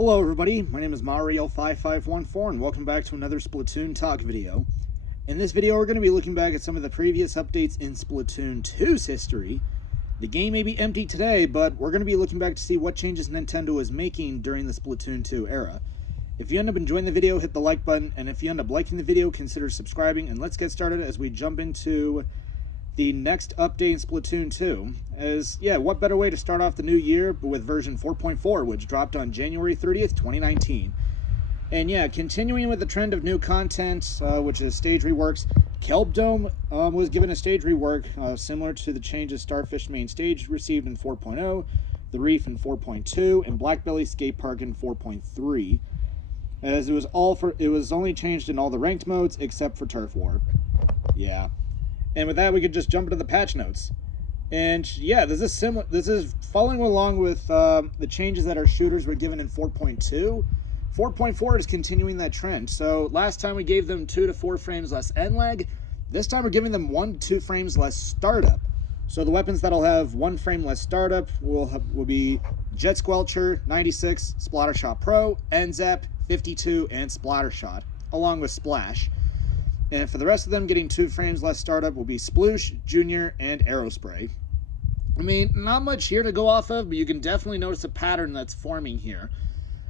Hello everybody, my name is Mario5514 and welcome back to another Splatoon talk video. In this video we're going to be looking back at some of the previous updates in Splatoon 2's history. The game may be empty today, but we're going to be looking back to see what changes Nintendo is making during the Splatoon 2 era. If you end up enjoying the video, hit the like button, and if you end up liking the video, consider subscribing, and let's get started as we jump into the next update in Splatoon 2. What better way to start off the new year with version 4.4, which dropped on January 30th, 2019. And yeah, continuing with the trend of new content, which is stage reworks, Kelp Dome was given a stage rework similar to the changes Starfish main stage received in 4.0, the Reef in 4.2, and Blackbelly Skate Park in 4.3. As it was only changed in all the ranked modes except for Turf War. Yeah. And with that, we could just jump into the patch notes. And yeah, this is following along with the changes that our shooters were given in 4.2. 4.4 is continuing that trend. So last time we gave them 2 to 4 frames less end lag. This time we're giving them 1 to 2 frames less startup. So the weapons that'll have 1 frame less startup will be Jet Squelcher, 96, Splattershot Pro, NZAP, 52, and Splattershot, along with Splash. And for the rest of them, getting 2 frames less startup will be Sploosh, Junior, and Aerospray. I mean, not much here to go off of, but you can definitely notice a pattern that's forming here.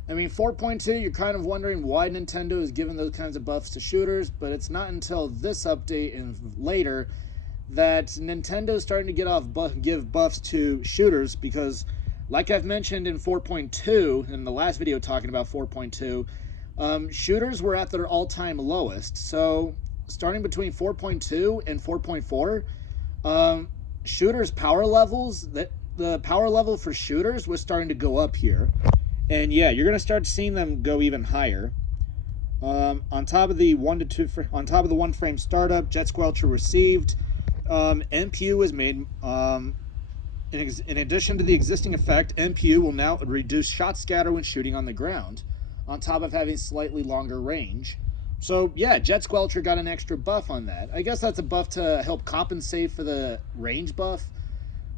I mean, 4.2, you're kind of wondering why Nintendo is giving those kinds of buffs to shooters, but it's not until this update and later that Nintendo is starting to give buffs to shooters, because like I've mentioned in 4.2, in the last video talking about 4.2, shooters were at their all-time lowest. So starting between 4.2 and 4.4, shooters power levels, the power level for shooters was starting to go up here. And yeah, you're going to start seeing them go even higher. On top of the 1 frame startup, Jet Squelcher received, MPU was made. In addition to the existing effect, MPU will now reduce shot scatter when shooting on the ground, on top of having slightly longer range. So yeah, Jet Squelcher got an extra buff on that. I guess that's a buff to help compensate for the range buff.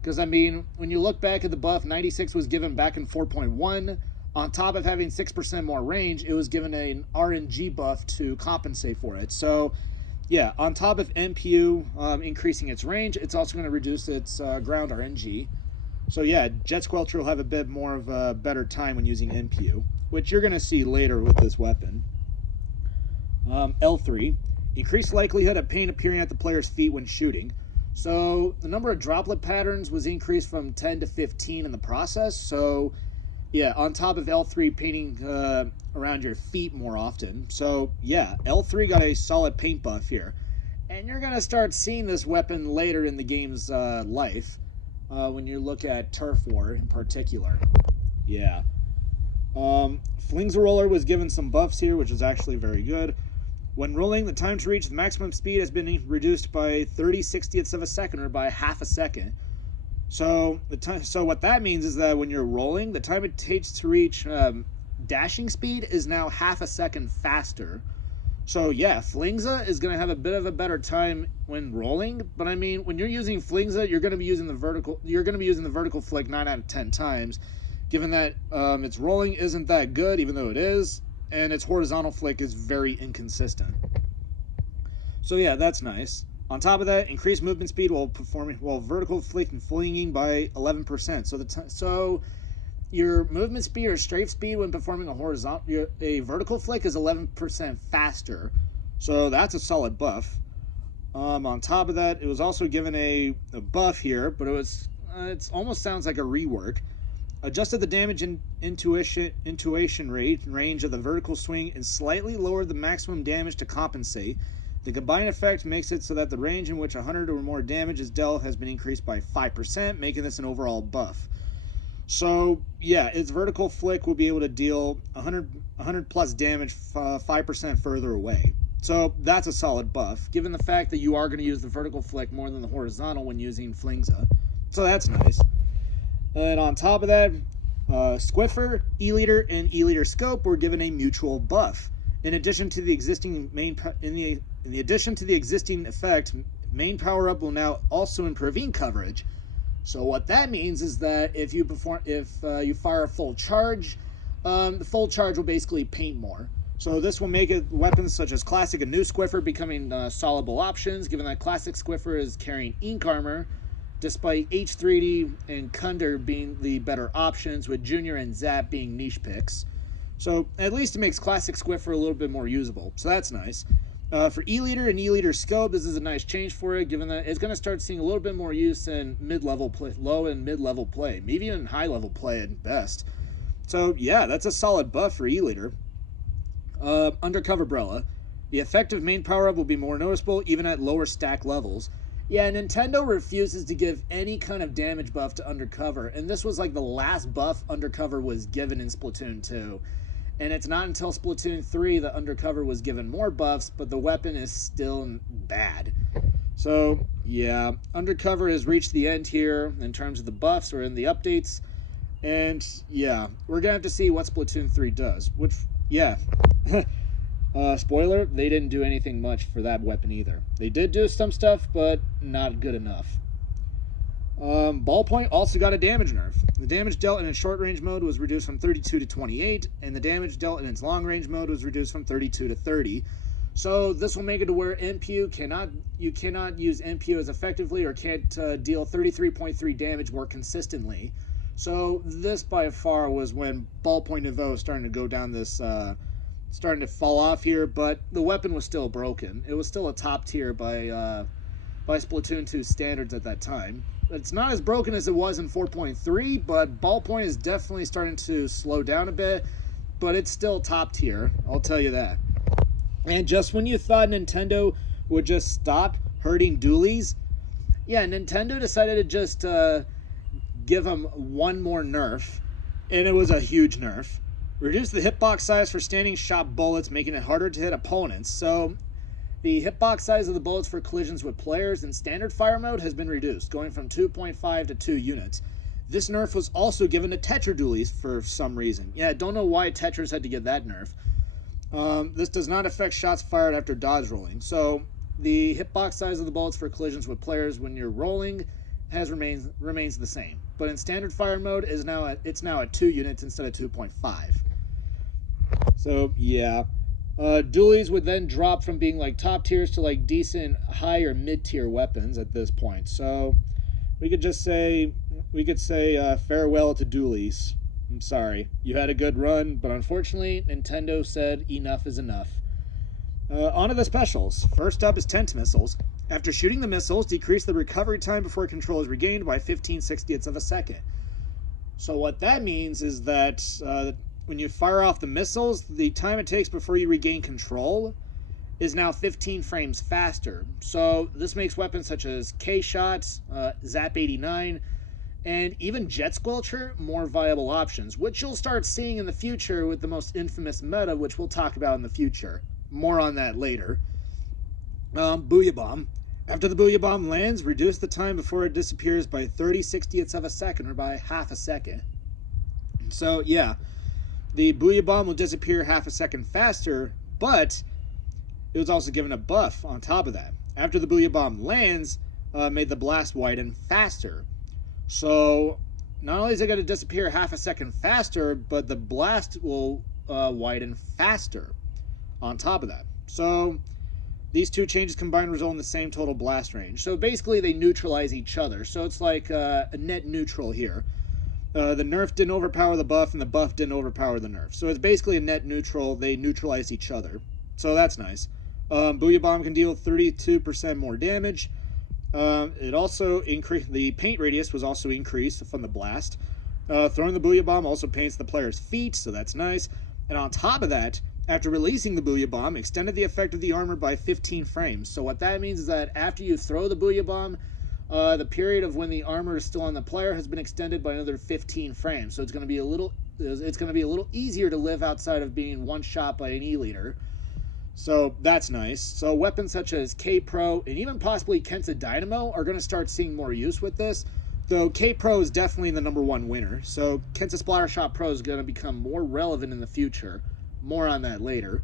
Because I mean, when you look back at the buff, 96 was given back in 4.1. On top of having 6% more range, it was given an RNG buff to compensate for it. So yeah, on top of MPU increasing its range, it's also going to reduce its ground RNG. So yeah, Jet Squelcher will have a bit more of a better time when using MPU, which you're going to see later with this weapon. L3, increased likelihood of paint appearing at the player's feet when shooting. So the number of droplet patterns was increased from 10 to 15 in the process. So yeah, on top of L3 painting around your feet more often. So yeah, L3 got a solid paint buff here. And you're going to start seeing this weapon later in the game's life when you look at Turf War in particular. Yeah. Flings a Roller was given some buffs here, which is actually very good. When rolling, the time to reach the maximum speed has been reduced by 30/60ths of a second, or by half a second. So what that means is that when you're rolling, the time it takes to reach dashing speed is now half a second faster. So yeah, Flingza is going to have a bit of a better time when rolling, but I mean, when you're using Flingza, you're going to be using the vertical flick 9 out of 10 times, given that its rolling isn't that good, even though it is, and its horizontal flick is very inconsistent. So yeah, that's nice. On top of that, increased movement speed while vertical flick and flinging by 11%. So your movement speed or strafe speed when performing a vertical flick is 11% faster. So that's a solid buff. On top of that, it was also given a buff here, but it almost sounds like a rework. Adjusted the damage intuition range of the vertical swing and slightly lowered the maximum damage to compensate. The combined effect makes it so that the range in which 100 or more damage is dealt has been increased by 5%, making this an overall buff. So yeah, its vertical flick will be able to deal 100 plus damage 5% further away. So that's a solid buff, given the fact that you are going to use the vertical flick more than the horizontal when using Flingza. So that's nice. And on top of that, Squiffer, E-Liter, and E-Liter Scope were given a mutual buff. In addition to the existing effect, main power-up will now also improve ink coverage. So what that means is that if you fire a full charge, the full charge will basically paint more. So this will make it weapons such as Classic and New Squiffer becoming soluble options, given that Classic Squiffer is carrying Ink Armor, despite H3D and Kunder being the better options, with Junior and Zap being niche picks. So at least it makes Classic Squiffer a little bit more usable, so that's nice. For E-Liter and E-Liter Scope, this is a nice change for it, given that it's going to start seeing a little bit more use in mid-level play, low and mid-level play, maybe even high-level play at best. So yeah, that's a solid buff for E-Liter. Undercover Brella. The effective main power-up will be more noticeable even at lower stack levels. Yeah, Nintendo refuses to give any kind of damage buff to Undercover, and this was like the last buff Undercover was given in Splatoon 2. And it's not until Splatoon 3 that Undercover was given more buffs, but the weapon is still bad. So, yeah, Undercover has reached the end here in terms of the buffs or in the updates. And, yeah, we're going to have to see what Splatoon 3 does, which, yeah. Spoiler, they didn't do anything much for that weapon either. They did do some stuff, but not good enough. Ballpoint also got a damage nerf. The damage dealt in its short range mode was reduced from 32 to 28, and the damage dealt in its long range mode was reduced from 32 to 30. So this will make it to where you cannot use NPU as effectively or can't deal 33.3 damage more consistently. So this by far was when Ballpoint Nouveau was starting to go down this, starting to fall off here, but the weapon was still broken. It was still a top tier by Splatoon 2 standards at that time. It's not as broken as it was in 4.3, but Ballpoint is definitely starting to slow down a bit, but it's still top tier, I'll tell you that. And just when you thought Nintendo would just stop hurting dualies, yeah, Nintendo decided to just give them one more nerf, and it was a huge nerf. Reduce the hitbox size for standing shot bullets, making it harder to hit opponents. So the hitbox size of the bullets for collisions with players in standard fire mode has been reduced, going from 2.5 to 2 units. This nerf was also given to Tetra dualies for some reason. Yeah, I don't know why Tetras had to get that nerf. This does not affect shots fired after dodge rolling. So the hitbox size of the bullets for collisions with players when you're rolling remains the same. But in standard fire mode it's now at 2 units instead of 2.5. So yeah. Dualies would then drop from being like top tiers to like decent high or mid tier weapons at this point. So we could say farewell to dualies. I'm sorry, you had a good run, but unfortunately Nintendo said enough is enough. On to the specials. First up is tent missiles. After shooting the missiles, decrease the recovery time before control is regained by 15/60ths of a second. So what that means is that when you fire off the missiles, the time it takes before you regain control is now 15 frames faster. So this makes weapons such as K-Shots, Zap 89, and even Jet Squelcher more viable options, which you'll start seeing in the future with the most infamous meta, which we'll talk about in the future. More on that later. Booyah Bomb. After the Booyah Bomb lands, reduce the time before it disappears by 30/60ths of a second, or by half a second. So yeah, the Booyah Bomb will disappear half a second faster, but it was also given a buff on top of that. After the Booyah Bomb lands, made the blast widen faster. So not only is it going to disappear half a second faster, but the blast will widen faster on top of that. So these two changes combined result in the same total blast range. So basically they neutralize each other. So it's like a net neutral here. The nerf didn't overpower the buff, and the buff didn't overpower the nerf. So it's basically a net neutral. They neutralize each other. So that's nice. Booyah Bomb can deal 32% more damage. It also increased, the paint radius was also increased from the blast. Throwing the Booyah Bomb also paints the player's feet, so that's nice. And on top of that, after releasing the Booyah Bomb, extended the effect of the armor by 15 frames. So what that means is that after you throw the Booyah Bomb, the period of when the armor is still on the player has been extended by another 15 frames. So it's going to be a little easier to live outside of being one shot by an E-Liter. So that's nice. So weapons such as K-Pro and even possibly Kensa Dynamo are going to start seeing more use with this. Though K-Pro is definitely the #1 winner. So Kensa Splattershot Pro is going to become more relevant in the future. More on that later.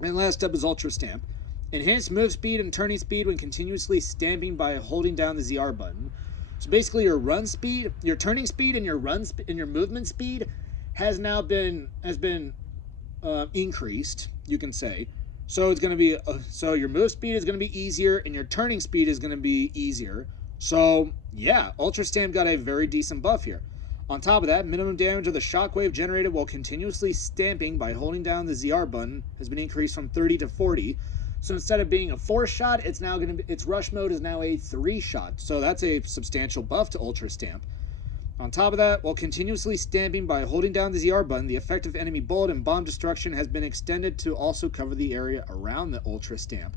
And last up is Ultra Stamp. Enhanced move speed and turning speed when continuously stamping by holding down the ZR button. So basically your run speed, your turning speed, and your movement speed has been increased, you can say. So it's going to be so your move speed is going to be easier and your turning speed is going to be easier. So yeah, Ultra Stamp got a very decent buff here. On top of that, minimum damage of the shockwave generated while continuously stamping by holding down the ZR button has been increased from 30 to 40. So instead of being a 4-shot, it's now going to be, its rush mode is now a 3-shot. So that's a substantial buff to Ultra Stamp. On top of that, while continuously stamping by holding down the ZR button, the effective enemy bullet and bomb destruction has been extended to also cover the area around the Ultra Stamp.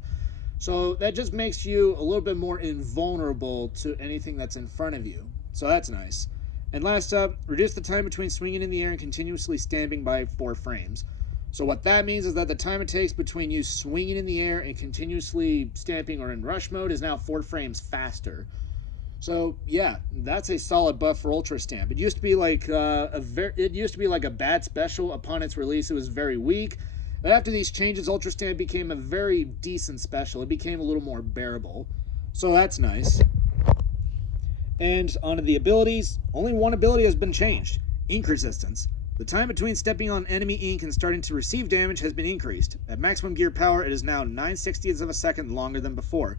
So that just makes you a little bit more invulnerable to anything that's in front of you. So that's nice. And last up, reduce the time between swinging in the air and continuously stamping by 4 frames. So what that means is that the time it takes between you swinging in the air and continuously stamping or in rush mode is now 4 frames faster. So yeah, that's a solid buff for Ultra Stamp. It used to be like a bad special upon its release. It was very weak, but after these changes, Ultra Stamp became a very decent special. It became a little more bearable, so that's nice. And onto the abilities. Only one ability has been changed: ink resistance. The time between stepping on enemy ink and starting to receive damage has been increased. At maximum gear power, it is now 9/60ths of a second longer than before.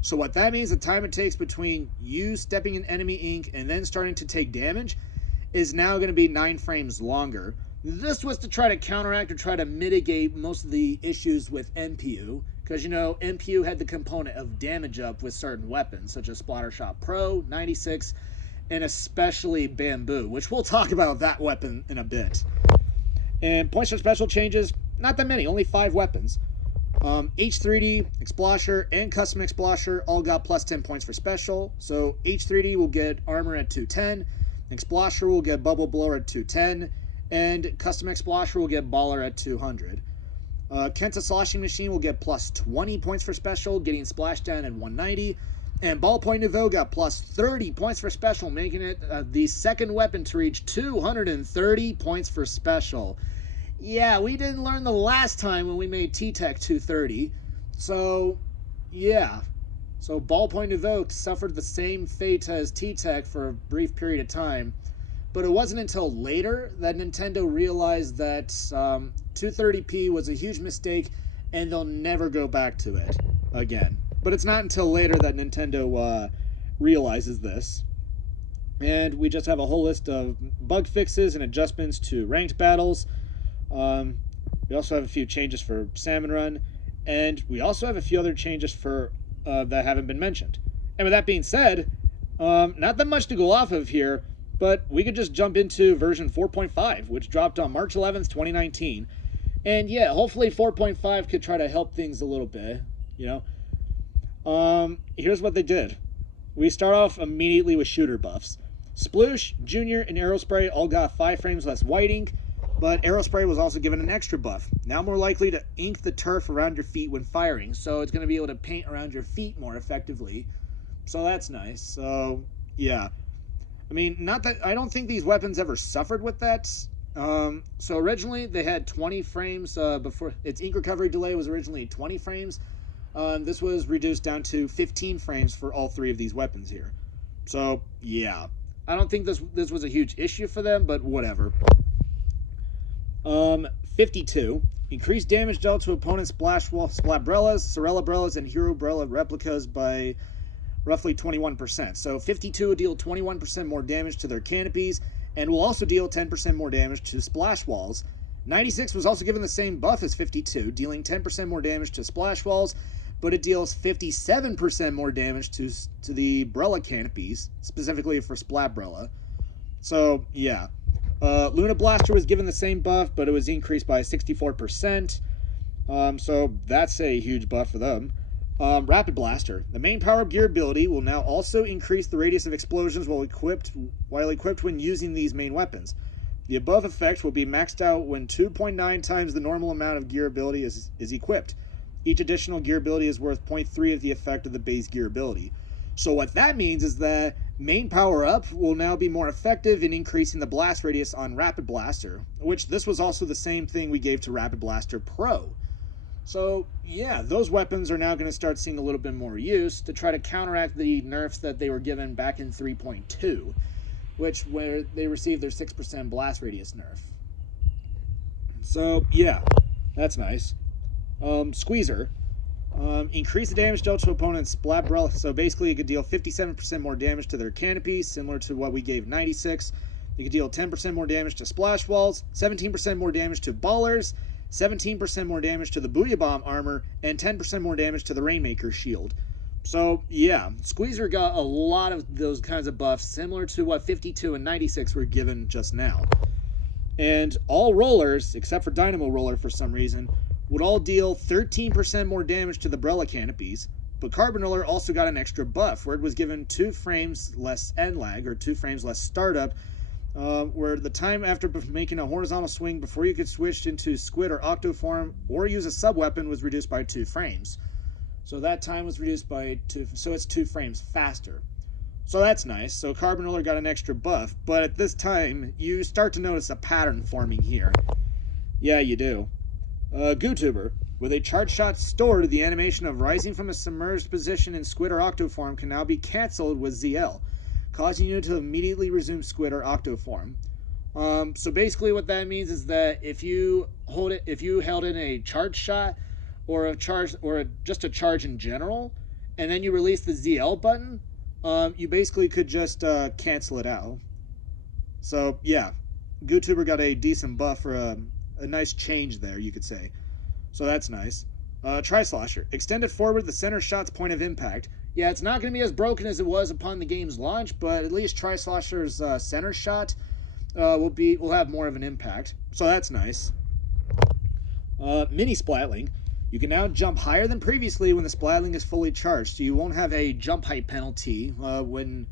So what that means, the time it takes between you stepping in enemy ink and then starting to take damage is now going to be 9 frames longer. This was to try to counteract or try to mitigate most of the issues with NPU, because, you know, NPU had the component of damage up with certain weapons, such as Splattershot Pro, 96, and especially Bamboo, which we'll talk about that weapon in a bit. And points for special changes, not that many, only 5 weapons. H3D, Explosher, and Custom Explosher all got plus 10 points for special. So H3D will get armor at 210, Explosher will get bubble blower at 210, and Custom Explosher will get baller at 200. Kenta Sloshing Machine will get plus 20 points for special, getting Splashdown at 190. And Ballpoint Nouveau got plus 30 points for special, making it the second weapon to reach 230 points for special. Yeah, we didn't learn the last time when we made T-Tech 230. So, yeah. So Ballpoint Nouveau suffered the same fate as T-Tech for a brief period of time. But it wasn't until later that Nintendo realized that 230p was a huge mistake and they'll never go back to it again. But it's not until later that Nintendo realizes this. And we just have a whole list of bug fixes and adjustments to ranked battles. We also have a few changes for Salmon Run, and we also have a few other changes for that haven't been mentioned. And with that being said, not that much to go off of here, but we could just jump into version 4.5, which dropped on March 11th, 2019. And yeah, hopefully 4.5 could try to help things a little bit, you know. Here's what they did. We start off immediately with shooter buffs. Sploosh, Junior, and Aerospray all got 5 frames less white ink, but Aerospray was also given an extra buff. Now more likely to ink the turf around your feet when firing, so it's going to be able to paint around your feet more effectively. So that's nice. So, yeah. I mean, not that I don't think these weapons ever suffered with that. So originally they had 20 frames before its ink recovery delay was originally 20 frames. This was reduced down to 15 frames for all 3 of these weapons here. So, yeah. I don't think this was a huge issue for them, but whatever. 52. Increased damage dealt to opponents' Splatbrellas, Sorella-brellas, and Hero-brella replicas by roughly 21%. So 52 will deal 21% more damage to their canopies, and will also deal 10% more damage to splash walls. 96 was also given the same buff as 52, dealing 10% more damage to splash walls, but it deals 57% more damage to the Brella canopies, specifically for Splatbrella. So, yeah. Luna Blaster was given the same buff, but it was increased by 64%. So that's a huge buff for them. Rapid Blaster. The main power-up gear ability will now also increase the radius of explosions while equipped when using these main weapons. The above effect will be maxed out when 2.9 times the normal amount of gear ability is equipped. Each additional gear ability is worth 0.3 of the effect of the base gear ability. So what that means is that main power-up will now be more effective in increasing the blast radius on Rapid Blaster, which this was also the same thing we gave to Rapid Blaster Pro. So, yeah, those weapons are now going to start seeing a little bit more use to try to counteract the nerfs that they were given back in 3.2, where they received their 6% blast radius nerf. So, yeah, that's nice. Squeezer. Increase the damage dealt to opponents' Splat Umbrella. So basically, it could deal 57% more damage to their canopy, similar to what we gave 96. You could deal 10% more damage to splash walls, 17% more damage to ballers, 17% more damage to the Booyah Bomb armor, and 10% more damage to the Rainmaker shield. So, yeah, Squeezer got a lot of those kinds of buffs, similar to what 52 and 96 were given just now. And all rollers, except for Dynamo Roller for some reason, would all deal 13% more damage to the Brella canopies, but Carbon Roller also got an extra buff, where it was given 2 frames less end lag, or 2 frames less startup, where the time after making a horizontal swing before you could switch into Squid or Octo form or use a sub-weapon was reduced by 2 frames. So that time was reduced by 2, so it's 2 frames faster. So that's nice. So Carbon Roller got an extra buff, but at this time, you start to notice a pattern forming here. Yeah, you do. GooTuber. With a charge shot stored, the animation of rising from a submerged position in Squid or Octo form can now be cancelled with ZL, causing you to immediately resume Squid or Octo form. So basically what that means is that if you held in a charge shot, or a charge, or just a charge in general, and then you release the ZL button, you basically could just cancel it out. So yeah, GooTuber got a decent buff for a nice change there, you could say. So that's nice. Tri-Slosher. Extended forward the center shot's point of impact. Yeah, it's not going to be as broken as it was upon the game's launch, but at least Tri-Slosher's center shot will have more of an impact. So that's nice. Mini Splatling. You can now jump higher than previously when the Splatling is fully charged, so you won't have a jump height penalty when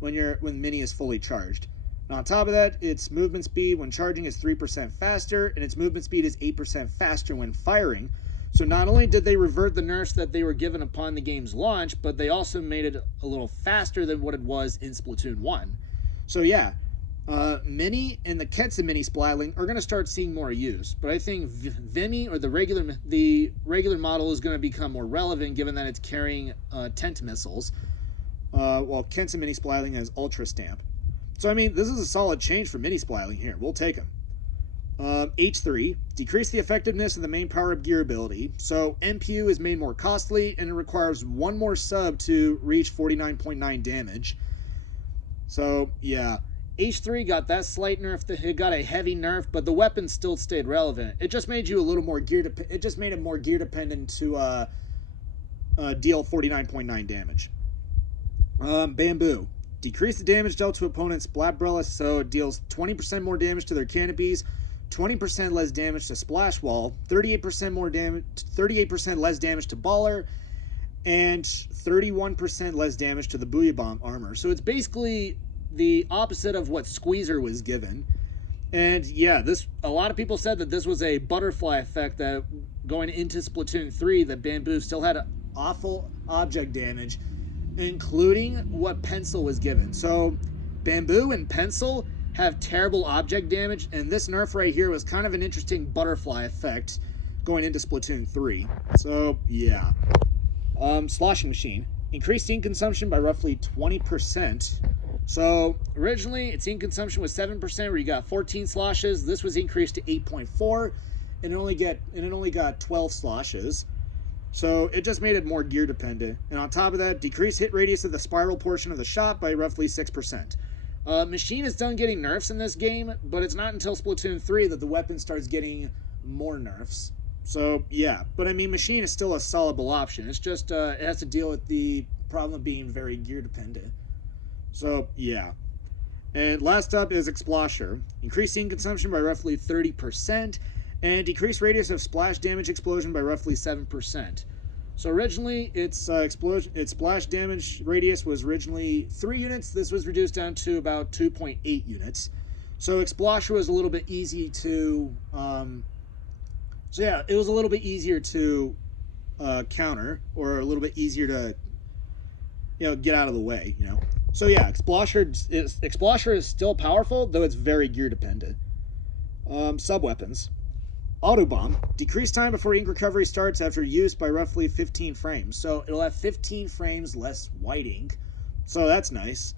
Mini is fully charged. And on top of that, its movement speed when charging is 3% faster, and its movement speed is 8% faster when firing. So not only did they revert the nerfs that they were given upon the game's launch, but they also made it a little faster than what it was in Splatoon 1. So yeah, Mini and the Ketsa Mini Splatling are going to start seeing more use, but I think Vimy, or the regular model, is going to become more relevant given that it's carrying tent missiles, while Ketsa Mini Splatling has Ultra Stamp. So I mean, this is a solid change for Mini Splatling here. We'll take them. H3, decrease the effectiveness of the main power-up gear ability. So MPU is made more costly, and it requires 1 more sub to reach 49.9 damage. So yeah, H3 got that slight nerf. It got a heavy nerf, but the weapon still stayed relevant. It just made you a little more gear. It just made it more gear dependent to deal 49.9 damage. Bamboo. Decrease the damage dealt to opponents' Splatbrella, so it deals 20% more damage to their canopies, 20% less damage to Splash Wall, 38% more damage, 38% less damage to Baller, and 31% less damage to the Booyah Bomb armor. So it's basically the opposite of what Squeezer was given. And yeah, a lot of people said that this was a butterfly effect, that going into Splatoon 3, that Bamboo still had awful object damage, including what Pencil was given. So Bamboo and Pencil have terrible object damage, and this nerf right here was kind of an interesting butterfly effect going into Splatoon 3. So yeah. Sloshing Machine. Increased ink consumption by roughly 20%. So originally its ink consumption was 7%, where you got 14 sloshes. This was increased to 8.4, and it only got 12 sloshes. So it just made it more gear dependent. And on top of that, decreased hit radius of the spiral portion of the shot by roughly 6%. Machine is done getting nerfs in this game, but it's not until Splatoon 3 that the weapon starts getting more nerfs. So yeah, but I mean, Machine is still a solidable option. It's just it has to deal with the problem of being very gear dependent. So yeah. And last up is Explosher. Increasing consumption by roughly 30%, and decreased radius of splash damage explosion by roughly 7%. So originally its splash damage radius was originally 3 units. This was reduced down to about 2.8 units. So Explosher was a little bit easy to so yeah, it was a little bit easier to counter, or a little bit easier to, get out of the way, So yeah, Explosher is still powerful, though it's very gear dependent. Sub-weapons. Autobomb. Decreased time before ink recovery starts after use by roughly 15 frames. So it'll have 15 frames less white ink. So that's nice.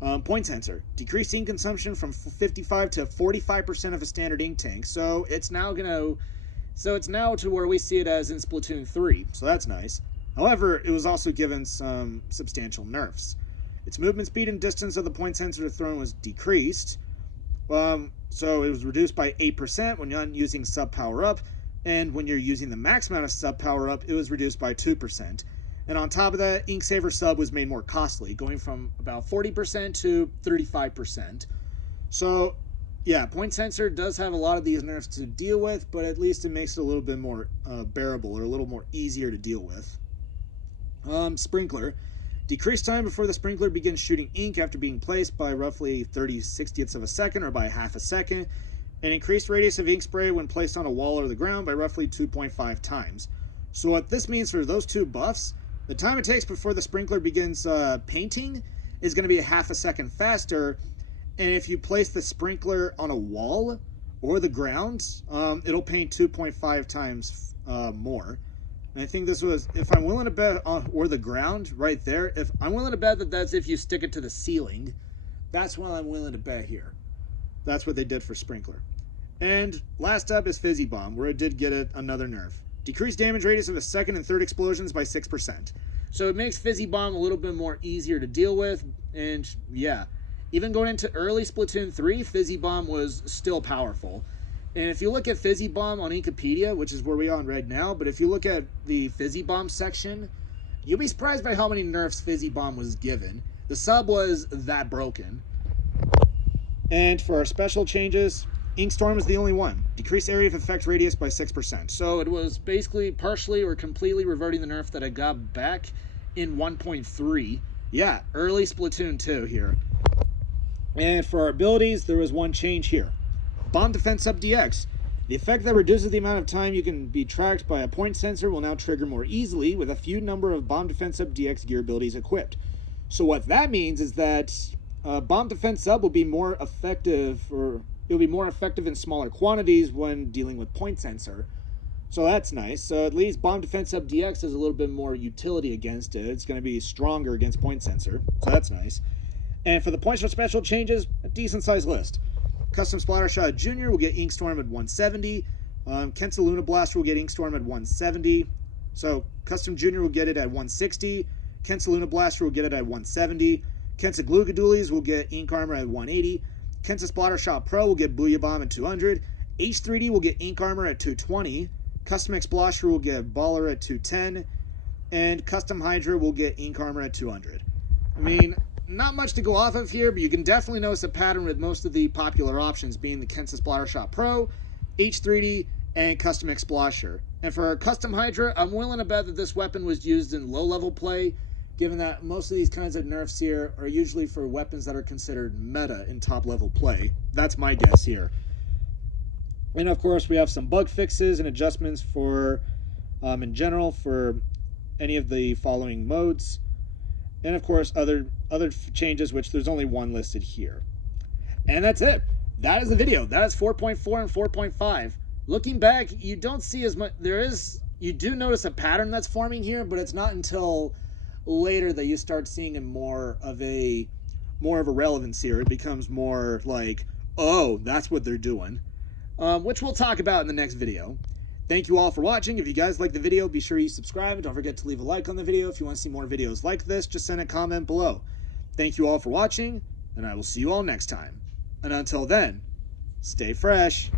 Point sensor. Decreased ink consumption from 55 to 45% of a standard ink tank. So it's now to where we see it as in Splatoon 3. So that's nice. However, it was also given some substantial nerfs. Its movement speed and distance of the point sensor thrown was decreased. So it was reduced by 8% when you're using sub power up, and when you're using the max amount of sub power up, it was reduced by 2%. And on top of that, Ink Saver sub was made more costly, going from about 40% to 35%. So yeah, point sensor does have a lot of these nerfs to deal with, but at least it makes it a little bit more bearable, or a little more easier to deal with. Sprinkler. Decreased time before the sprinkler begins shooting ink after being placed by roughly 30/60ths of a second, or by half a second. And increased radius of ink spray when placed on a wall or the ground by roughly 2.5 times. So what this means for those two buffs, the time it takes before the sprinkler begins painting is going to be a half a second faster. And if you place the sprinkler on a wall or the ground, it'll paint 2.5 times more. And I think this was, if I'm willing to bet on, or the ground right there, if I'm willing to bet that that's if you stick it to the ceiling, that's what I'm willing to bet here. That's what they did for Sprinkler. And last up is Fizzy Bomb, where it did get another nerf. Decreased damage radius of the second and third explosions by 6%. So it makes Fizzy Bomb a little bit more easier to deal with. And yeah, even going into early Splatoon 3, Fizzy Bomb was still powerful. And if you look at Fizzy Bomb on Wikipedia, which is where we are on right now, but if you look at the Fizzy Bomb section, you'll be surprised by how many nerfs Fizzy Bomb was given. The sub was that broken. And for our special changes, Ink Storm is the only one. Decreased area of effect radius by 6%. So it was basically partially or completely reverting the nerf that I got back in 1.3. Yeah, early Splatoon 2 here. And for our abilities, there was one change here. Bomb Defense Sub DX. The effect that reduces the amount of time you can be tracked by a point sensor will now trigger more easily with a few number of Bomb Defense Sub DX gear abilities equipped. So what that means is that Bomb Defense Sub will be more effective, or it'll be more effective in smaller quantities when dealing with point sensor. So that's nice. So at least Bomb Defense Sub DX has a little bit more utility against it. It's going to be stronger against point sensor. So that's nice. And for the points for special changes, a decent sized list. Custom Splattershot Jr. will get Ink Storm at 170. Kensa Luna Blaster will get Ink Storm at 170. So Custom Jr. will get it at 160. Kensa Luna Blaster will get it at 170. Kensa Glugadoolies will get Ink Armor at 180. Kensa Splattershot Pro will get Booyah Bomb at 200. H3D will get Ink Armor at 220. Custom Explosher will get Baller at 210. And Custom Hydra will get Ink Armor at 200. I mean, not much to go off of here, but you can definitely notice a pattern with most of the popular options being the Kensa Splattershot Pro, H3D, and Custom Explosher. And for Custom Hydra, I'm willing to bet that this weapon was used in low-level play, given that most of these kinds of nerfs here are usually for weapons that are considered meta in top-level play. That's my guess here. And of course, we have some bug fixes and adjustments for, in general, for any of the following modes. And of course, other changes, which there's only one listed here. And that's it. That is the video. That is 4.4 and 4.5. Looking back, you don't see as much. You do notice a pattern that's forming here, but it's not until later that you start seeing more of a relevance here. It becomes more like, oh, that's what they're doing, which we'll talk about in the next video. Thank you all for watching. If you guys like the video, be sure you subscribe. Don't forget to leave a like on the video. If you want to see more videos like this, just send a comment below. Thank you all for watching, and I will see you all next time. And until then, stay fresh.